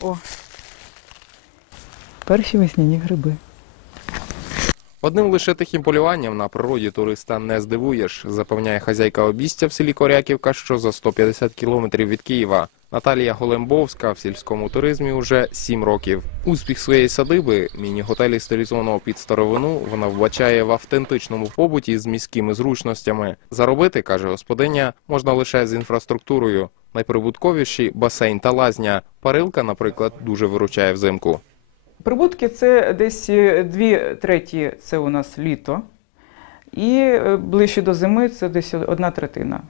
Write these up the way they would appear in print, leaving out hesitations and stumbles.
О, перші весняні гриби. Одним лише тихим полюванням на природі туриста не здивуєш, запевняє хазяйка обістя в селі Коряківка, що за 150 кілометрів від Києва. Наталія Голембовська в сільському туризмі уже 7 років. Успіх своєї садиби, міні-готелі стилізованого під старовину, вона вбачає в автентичному побуті з міськими зручностями. Заробити, каже господиня, можна лише з інфраструктурою. Найприбутковіші – басейн та лазня. Парилка, наприклад, дуже виручає взимку. Прибутки – це десь 2/3 – це у нас літо, і ближче до зими – це десь 1/3.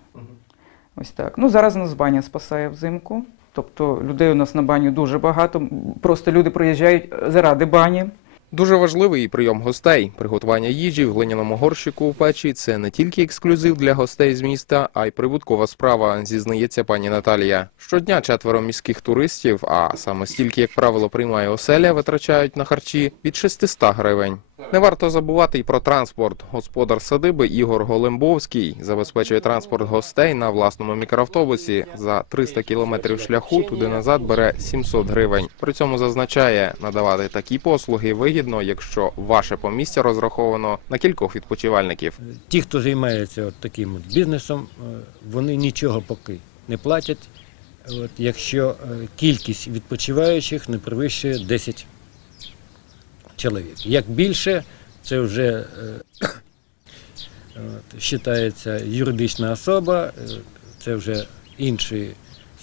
Ось так. Ну, зараз нас баня спасає взимку, тобто людей у нас на баню дуже багато, просто люди приїжджають заради бані. Дуже важливий і прийом гостей. Приготування їжі в глиняному горщику у печі – це не тільки ексклюзив для гостей з міста, а й прибуткова справа, зізнається пані Наталія. Щодня 4 міських туристів, а саме стільки, як правило, приймає оселя, витрачають на харчі від 600 гривень. Не варто забувати й про транспорт. Господар садиби Ігор Голембовський забезпечує транспорт гостей на власному мікроавтобусі. За 300 кілометрів шляху туди-назад бере 700 гривень. При цьому зазначає, надавати такі послуги вигідно, якщо ваше помістя розраховано на кількох відпочивальників. Ті, хто займається таким бізнесом, вони нічого поки не платять, якщо кількість відпочиваючих не перевищує 10 чоловік. Як більше, це вже вважається юридична особа, це вже інші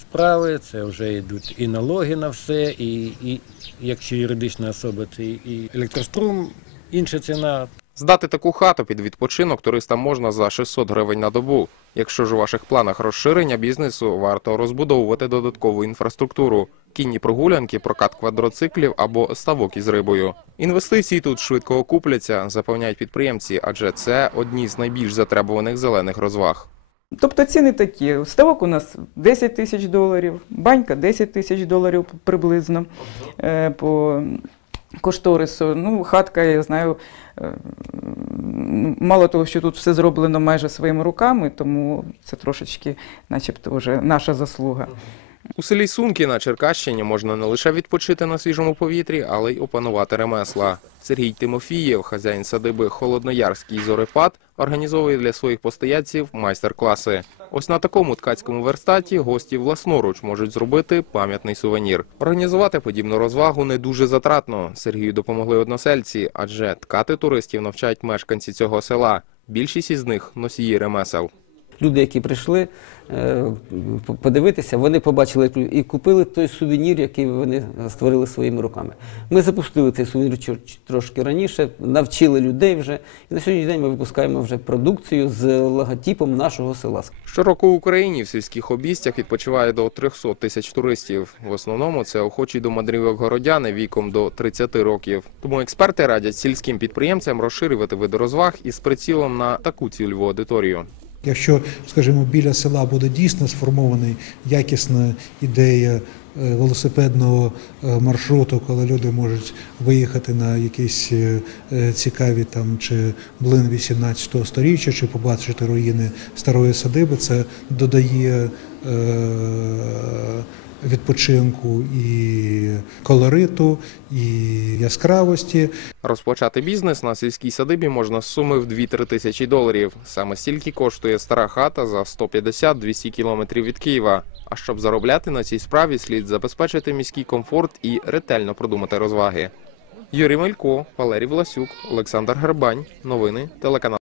справи, це вже йдуть і налоги на все, і якщо юридична особа, це і електрострум, інша ціна. Здати таку хату під відпочинок туристам можна за 600 гривень на добу. Якщо ж у ваших планах розширення бізнесу, варто розбудовувати додаткову інфраструктуру – кінні прогулянки, прокат квадроциклів або ставок із рибою. Інвестиції тут швидко окупляться, запевняють підприємці, адже це одні з найбільш затребуваних зелених розваг. Тобто ціни такі. Ставок у нас $10 000, банька $10 000 приблизно по кошторису. Ну, хатка, я знаю, мало того, що тут все зроблено майже своїми руками, тому це трошечки начебто вже наша заслуга. У селі Сунки на Черкащині можна не лише відпочити на свіжому повітрі, але й опанувати ремесла. Сергій Тимофієв, хазяїн садиби Холодноярський зорепад, організовує для своїх постояльців майстер-класи. Ось на такому ткацькому верстаті гості власноруч можуть зробити пам'ятний сувенір. Організувати подібну розвагу не дуже затратно. Сергію допомогли односельці, адже ткати туристів навчають мешканці цього села. Більшість із них – носії ремесел. Люди, які прийшли подивитися, вони побачили і купили той сувенір, який вони створили своїми руками. Ми запустили цей сувенір трошки раніше, навчили людей вже. І на сьогоднішній день ми випускаємо вже продукцію з логотипом нашого села. Щороку в Україні в сільських обістях відпочиває до 300 тисяч туристів. В основному це охочі до мандрівок городяни віком до 30 років. Тому експерти радять сільським підприємцям розширювати види розваг із прицілом на таку цільову аудиторію. Якщо, скажімо, біля села буде дійсно сформована якісна ідея велосипедного маршруту, коли люди можуть виїхати на якісь цікаві там чи млин 18-го сторіччя, чи побачити руїни старої садиби, це додає відпочинку і колориту, і яскравості. Розпочати бізнес на сільській садибі можна з суми в 2-3 тисячі доларів. Саме стільки коштує стара хата за 150-200 кілометрів від Києва. А щоб заробляти на цій справі, слід забезпечити міський комфорт і ретельно продумати розваги. Юрій Мелько, Валерій Власюк, Олександр Гербань. Новини, телеканал.